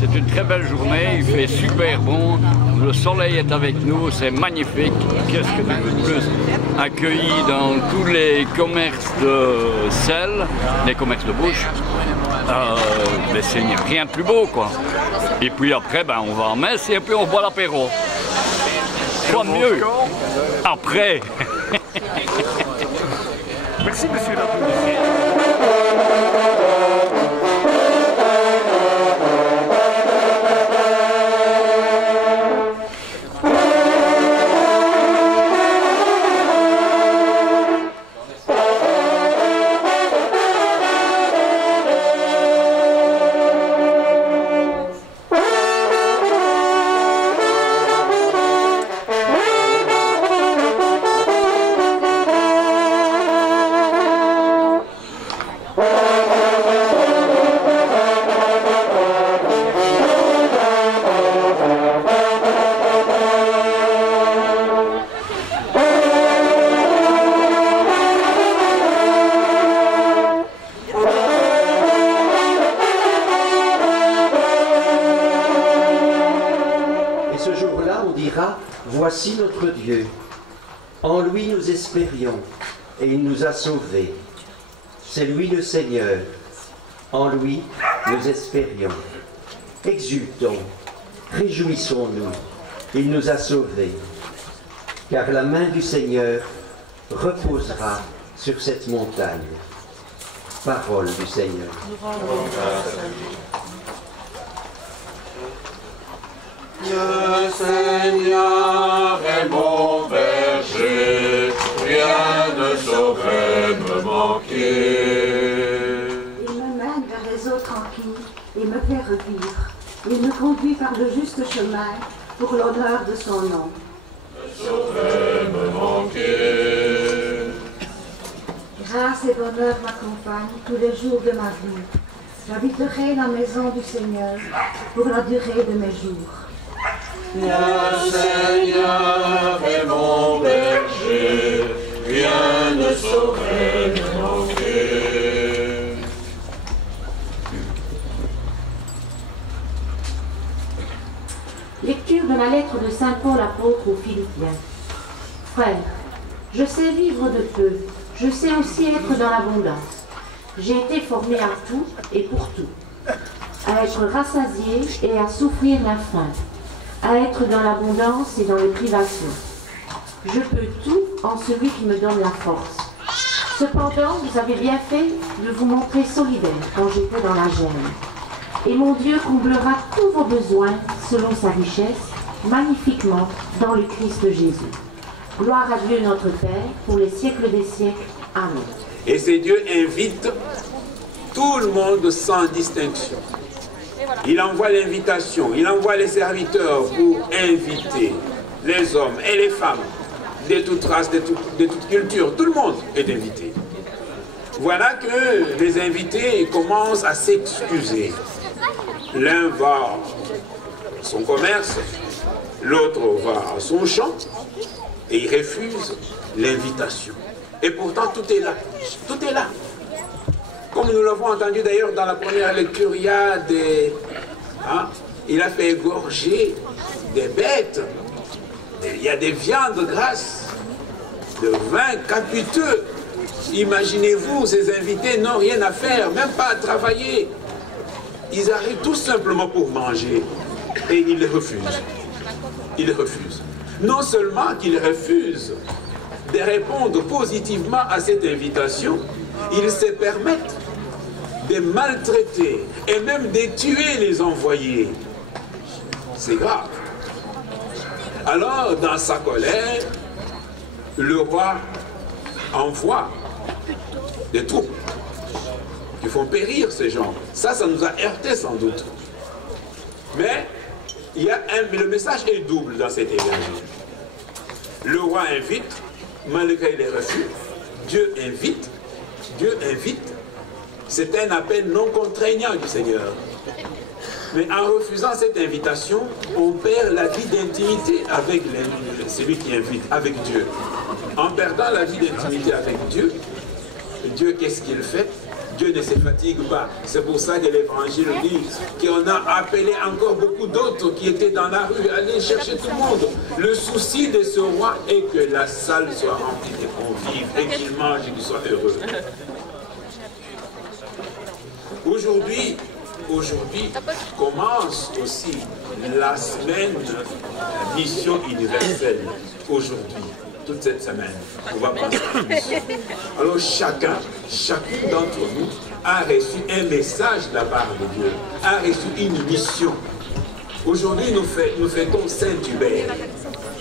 C'est une très belle journée, il fait super bon, le soleil est avec nous, c'est magnifique. Qu'est-ce que tu veux de plus? Accueilli dans tous les commerces de sel, les commerces de bouche, c'est rien de plus beau quoi. Et puis après, ben, on va en messe et puis on boit l'apéro. Quoi de mieux? Après. Merci monsieur Labou. Voici notre Dieu. En lui nous espérions et il nous a sauvés. C'est lui le Seigneur. En lui nous espérions. Exultons, réjouissons-nous. Il nous a sauvés. Car la main du Seigneur reposera sur cette montagne. Parole du Seigneur. Le Seigneur est mon berger, rien ne saurait me manquer. Il me mène vers les eaux tranquilles et me fait revivre. Il me conduit par le juste chemin pour l'honneur de son nom. Ne saurait me manquer. Grâce et bonheur m'accompagnent tous les jours de ma vie. J'habiterai la maison du Seigneur pour la durée de mes jours. Le Seigneur est mon berger, rien ne saurait me manquer. Lecture de la lettre de saint Paul apôtre aux Philippiens. Frères, je sais vivre de peu, je sais aussi être dans l'abondance. J'ai été formé à tout et pour tout, à être rassasié et à souffrir la faim, à être dans l'abondance et dans les privations. Je peux tout en celui qui me donne la force. Cependant, vous avez bien fait de vous montrer solidaire quand j'étais dans la gêne. Et mon Dieu comblera tous vos besoins selon sa richesse, magnifiquement dans le Christ Jésus. Gloire à Dieu notre Père, pour les siècles des siècles. Amen. Et c'est Dieu invite tout le monde sans distinction. Il envoie l'invitation, il envoie les serviteurs pour inviter les hommes et les femmes de toute race, de toute culture. Tout le monde est invité. Voilà que les invités commencent à s'excuser. L'un va à son commerce, l'autre va à son champ et il refuse l'invitation. Et pourtant tout est là. Tout est là. Comme nous l'avons entendu d'ailleurs dans la première lecture, il a fait égorger des bêtes. Il y a des viandes grasses, de vin capiteux. Imaginez-vous, ces invités n'ont rien à faire, même pas à travailler. Ils arrivent tout simplement pour manger. Et ils refusent. Ils refusent. Non seulement qu'ils refusent de répondre positivement à cette invitation, ils se permettent de maltraiter et même de tuer les envoyés. C'est grave. Alors, dans sa colère, le roi envoie des troupes qui font périr ces gens. Ça nous a heurté sans doute. Mais le message est double dans cet évangile. Le roi invite, malgré les refus. Dieu invite. C'est un appel non contraignant du Seigneur. Mais en refusant cette invitation, on perd la vie d'intimité avec celui qui invite, avec Dieu. En perdant la vie d'intimité avec Dieu, Dieu, qu'est-ce qu'il fait? Dieu ne se fatigue pas. C'est pour ça que l'Évangile dit qu'on a appelé encore beaucoup d'autres qui étaient dans la rue, aller chercher tout le monde. Le souci de ce roi est que la salle soit remplie de convives et qu'il mange et qu'il soit heureux. Aujourd'hui commence aussi la semaine mission universelle. Aujourd'hui, toute cette semaine, on va passer à la mission. Alors chacun d'entre nous a reçu un message de la part de Dieu, a reçu une mission. Aujourd'hui, nous fêtons Saint-Hubert.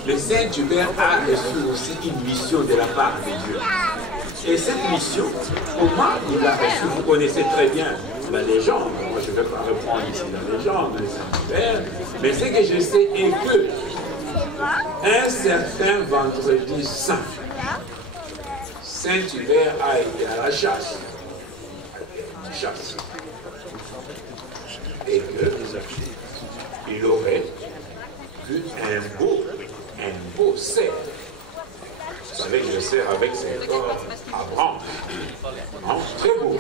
Le Saint-Hubert a reçu aussi une mission de la part de Dieu. Et cette mission, comment il l'a reçue? Vous connaissez très bien la légende. Moi, je ne vais pas reprendre ici la légende de Saint-Hubert, mais ce que je sais est que un certain vendredi saint, Saint-Hubert a été à la chasse. Et qu'il aurait vu un beau cerf. Vous savez que le cerf avec ses corps à branches. Hein? Très beau.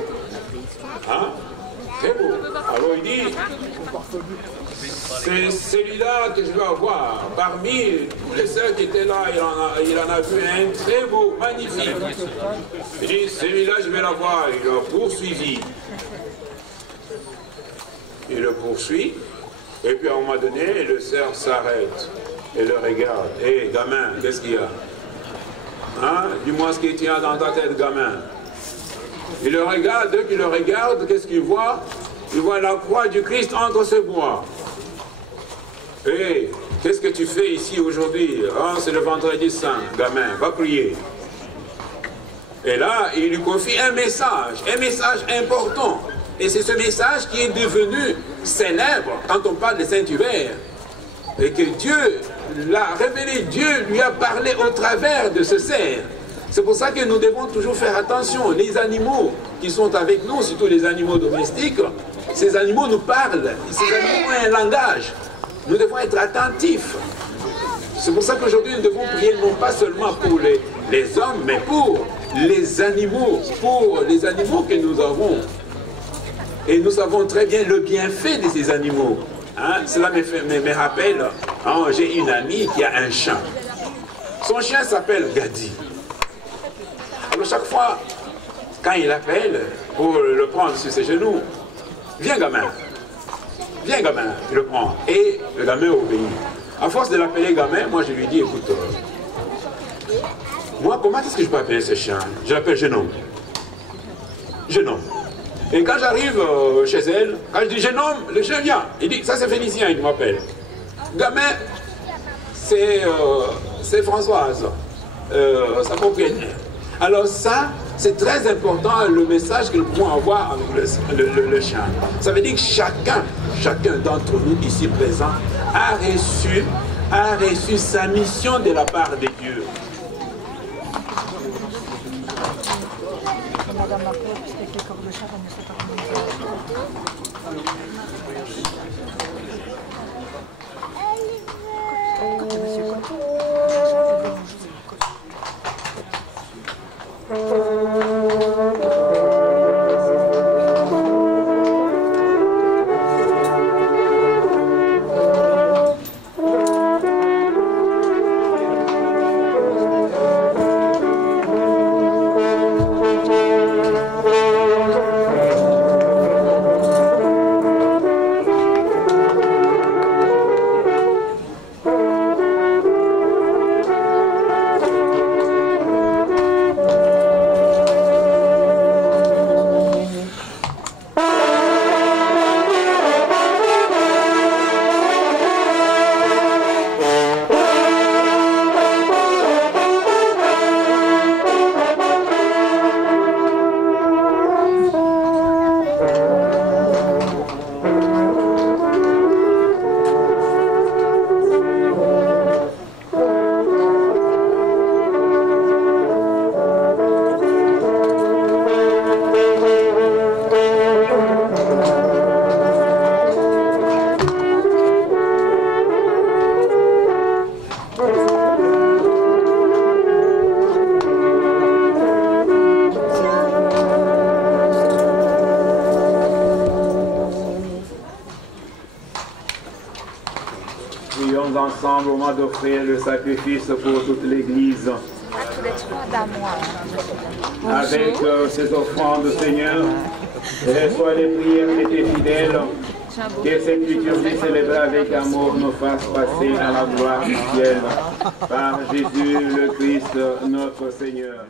Hein? Très beau. Alors il dit, c'est celui-là que je vais avoir. Parmi tous les cerfs qui étaient là, il en a vu un très beau, magnifique. Il dit, celui-là je vais l'avoir. Il l'a poursuivi. Il le poursuit. Et puis à un moment donné, le cerf s'arrête et le regarde. Hé, gamin, qu'est-ce qu'il y a? Hein? Dis-moi ce qu'il y a dans ta tête, gamin. Il le regarde, dès qu'il le regarde, qu'est-ce qu'il voit? Il voit la croix du Christ entre ses bois. Hé, qu'est-ce que tu fais ici aujourd'hui? Oh, c'est le vendredi saint, gamin, va prier. Et là, il lui confie un message important. Et c'est ce message qui est devenu célèbre quand on parle de Saint-Hubert. Et que Dieu l'a révélé, Dieu lui a parlé au travers de ce cerf. C'est pour ça que nous devons toujours faire attention. Les animaux qui sont avec nous, surtout les animaux domestiques, ces animaux nous parlent. Ces animaux ont un langage. Nous devons être attentifs. C'est pour ça qu'aujourd'hui nous devons prier non pas seulement pour les hommes, mais pour les animaux que nous avons. Et nous savons très bien le bienfait de ces animaux. Hein? Cela me rappelle, hein, j'ai une amie qui a un chien. Son chien s'appelle Gadi. Alors chaque fois, quand il appelle pour le prendre sur ses genoux, viens gamin, il le prend. Et le gamin obéit. À force de l'appeler gamin, moi je lui dis, écoute, moi comment est-ce que je peux appeler ce chien? Je l'appelle jeune homme. Et quand j'arrive chez elle, quand je dis jeune homme, le chien vient. Il dit, ça c'est Félicien, il m'appelle. Gamin, c'est Françoise, sa propriétaire. Alors ça, c'est très important le message que nous pouvons avoir avec le chien. Ça veut dire que chacun d'entre nous ici présents a reçu sa mission de la part de Dieu. Madame la Claude, puisque les corps de chat, on ne sait sommes ensemble au moment d'offrir le sacrifice pour toute l'Église. Avec ces offrandes, Seigneur, reçois les prières de tes fidèles, que cette liturgie célébrée avec amour nous fasse passer dans la gloire du ciel. Par Jésus le Christ, notre Seigneur.